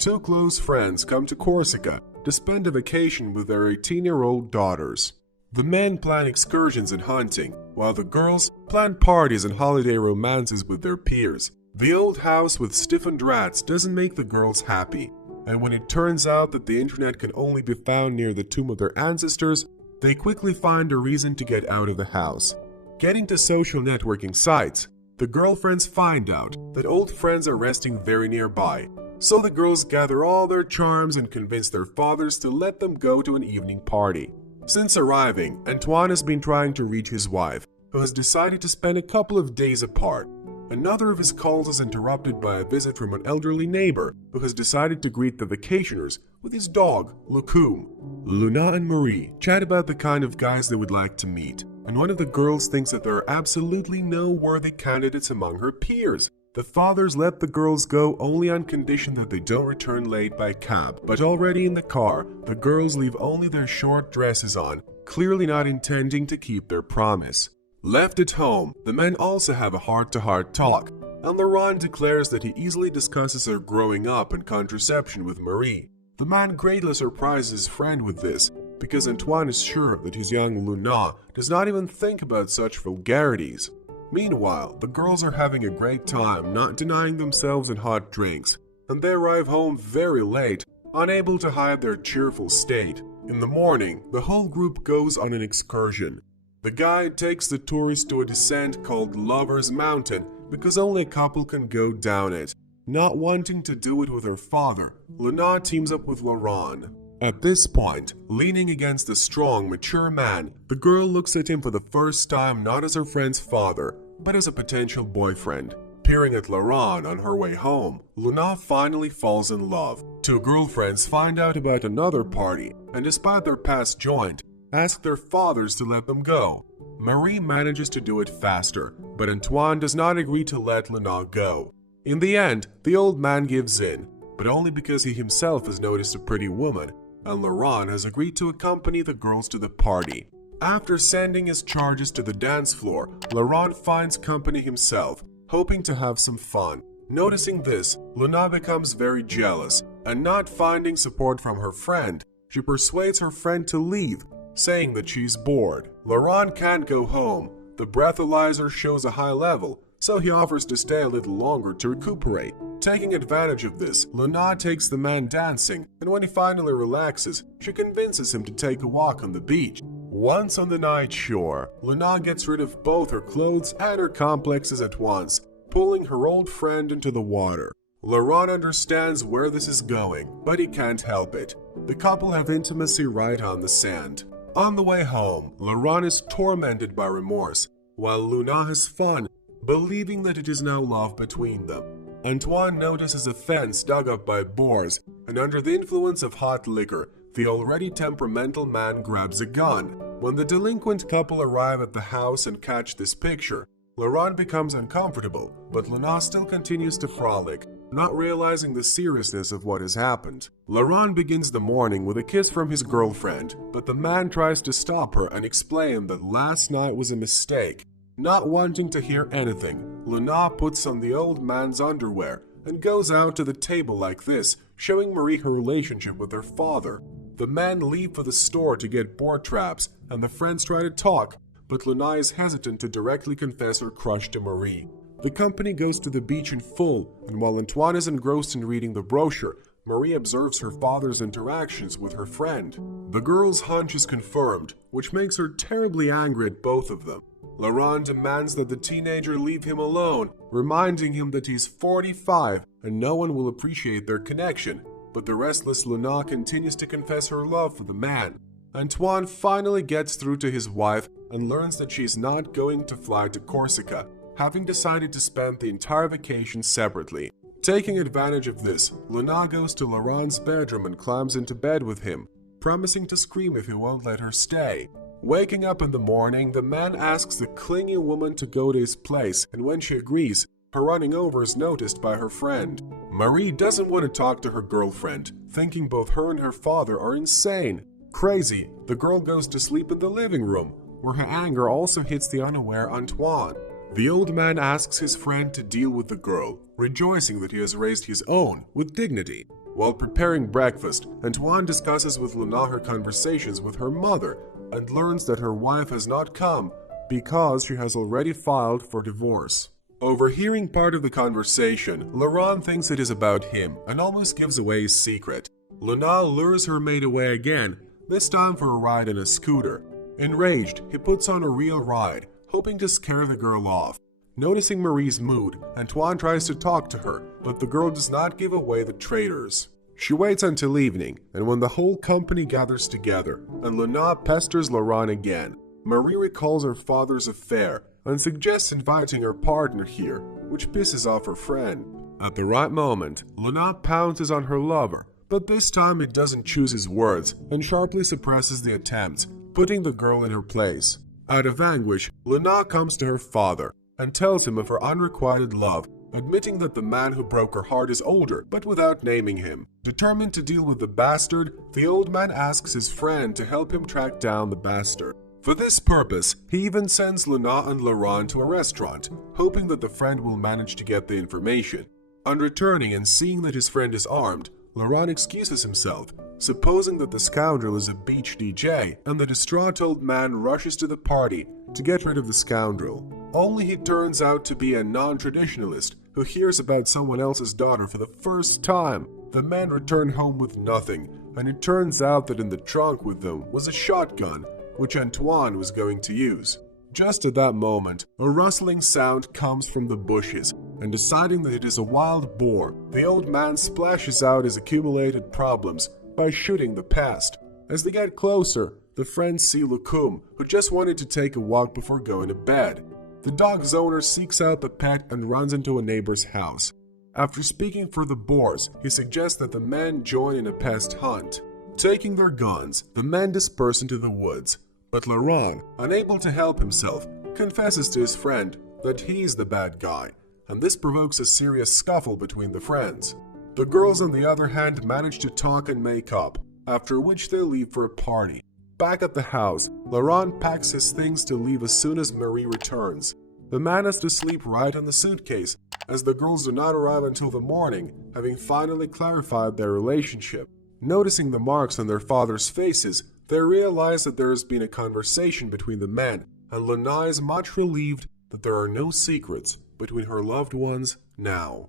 two close friends come to Corsica to spend a vacation with their 18-year-old daughters. The men plan excursions and hunting, while the girls plan parties and holiday romances with their peers. The old house with stiffened rats doesn't make the girls happy, and when it turns out that the internet can only be found near the tomb of their ancestors, they quickly find a reason to get out of the house. Getting to social networking sites, the girlfriends find out that old friends are resting very nearby, so the girls gather all their charms and convince their fathers to let them go to an evening party. Since arriving, Antoine has been trying to reach his wife, who has decided to spend a couple of days apart. Another of his calls is interrupted by a visit from an elderly neighbor who has decided to greet the vacationers with his dog, Lacombe. Luna and Marie chat about the kind of guys they would like to meet, and one of the girls thinks that there are absolutely no worthy candidates among her peers. The fathers let the girls go only on condition that they don't return late by cab, but already in the car, the girls leave only their short dresses on, clearly not intending to keep their promise. Left at home, the men also have a heart-to-heart talk, and Laurent declares that he easily discusses their growing up and contraception with Marie. The man greatly surprises his friend with this, because Antoine is sure that his young Luna does not even think about such vulgarities. Meanwhile, the girls are having a great time, not denying themselves in hot drinks, and they arrive home very late, unable to hide their cheerful state. In the morning, the whole group goes on an excursion. The guide takes the tourists to a descent called Lover's Mountain because only a couple can go down it. Not wanting to do it with her father, Luna teams up with Laurent. At this point, leaning against the strong, mature man, the girl looks at him for the first time not as her friend's father, but as a potential boyfriend. Peering at Laurent on her way home, Luna finally falls in love. Two girlfriends find out about another party, and despite their past joint, ask their fathers to let them go. Marie manages to do it faster, but Antoine does not agree to let Luna go. In the end, the old man gives in, but only because he himself has noticed a pretty woman, and Laurent has agreed to accompany the girls to the party. After sending his charges to the dance floor, Laurent finds company himself, hoping to have some fun. Noticing this, Luna becomes very jealous, and not finding support from her friend, she persuades her friend to leave, saying that she's bored. Laurent can't go home. The breathalyzer shows a high level, so he offers to stay a little longer to recuperate. Taking advantage of this, Luna takes the man dancing, and when he finally relaxes, she convinces him to take a walk on the beach. Once on the night shore, Luna gets rid of both her clothes and her complexes at once, pulling her old friend into the water. Laurent understands where this is going, but he can't help it. The couple have intimacy right on the sand. On the way home, Laurent is tormented by remorse, while Luna has fun, believing that it is now love between them. Antoine notices a fence dug up by boars, and under the influence of hot liquor, the already temperamental man grabs a gun. When the delinquent couple arrive at the house and catch this picture, Laurent becomes uncomfortable, but Luna still continues to frolic, not realizing the seriousness of what has happened. Laurent begins the morning with a kiss from his girlfriend, but the man tries to stop her and explain that last night was a mistake. Not wanting to hear anything, Luna puts on the old man's underwear and goes out to the table like this, showing Marie her relationship with her father. The men leave for the store to get boar traps, and the friends try to talk, but Luna is hesitant to directly confess her crush to Marie. The company goes to the beach in full, and while Antoine is engrossed in reading the brochure, Marie observes her father's interactions with her friend. The girl's hunch is confirmed, which makes her terribly angry at both of them. Laurent demands that the teenager leave him alone, reminding him that he's 45 and no one will appreciate their connection, but the restless Luna continues to confess her love for the man. Antoine finally gets through to his wife and learns that she's not going to fly to Corsica, having decided to spend the entire vacation separately. Taking advantage of this, Luna goes to Laurent's bedroom and climbs into bed with him, promising to scream if he won't let her stay. Waking up in the morning, the man asks the clingy woman to go to his place, and when she agrees, her running over is noticed by her friend. Marie doesn't want to talk to her girlfriend, thinking both her and her father are insane. Crazy, the girl goes to sleep in the living room, where her anger also hits the unaware Antoine. The old man asks his friend to deal with the girl, rejoicing that he has raised his own with dignity. While preparing breakfast, Antoine discusses with Luna her conversations with her mother and learns that her wife has not come because she has already filed for divorce. Overhearing part of the conversation, Laurent thinks it is about him and almost gives away his secret. Luna lures her maid away again, this time for a ride in a scooter. Enraged, he puts on a real ride, hoping to scare the girl off. Noticing Marie's mood, Antoine tries to talk to her, but the girl does not give away the traitors. She waits until evening, and when the whole company gathers together, and Luna pesters Laurent again, Marie recalls her father's affair and suggests inviting her partner here, which pisses off her friend. At the right moment, Luna pounces on her lover, but this time it doesn't choose his words and sharply suppresses the attempts, putting the girl in her place. Out of anguish, Luna comes to her father and tells him of her unrequited love, admitting that the man who broke her heart is older, but without naming him. Determined to deal with the bastard, the old man asks his friend to help him track down the bastard. For this purpose, he even sends Luna and Laurent to a restaurant, hoping that the friend will manage to get the information. On returning and seeing that his friend is armed, Laurent excuses himself, supposing that the scoundrel is a beach DJ, and the distraught old man rushes to the party to get rid of the scoundrel. Only he turns out to be a non-traditionalist who hears about someone else's daughter for the first time. The men return home with nothing, and it turns out that in the trunk with them was a shotgun, which Antoine was going to use. Just at that moment, a rustling sound comes from the bushes, and deciding that it is a wild boar, the old man splashes out his accumulated problems by shooting the pest. As they get closer, the friends see Lucum, who just wanted to take a walk before going to bed. The dog's owner seeks out the pet and runs into a neighbor's house. After speaking for the boars, he suggests that the men join in a pest hunt. Taking their guns, the men disperse into the woods, but Laurent, unable to help himself, confesses to his friend that he's the bad guy, and this provokes a serious scuffle between the friends. The girls, on the other hand, manage to talk and make up, after which they leave for a party. Back at the house, Laurent packs his things to leave as soon as Marie returns. The man has to sleep right in the suitcase, as the girls do not arrive until the morning, having finally clarified their relationship. Noticing the marks on their father's faces, they realize that there has been a conversation between the men, and Luna is much relieved that there are no secrets between her loved ones now.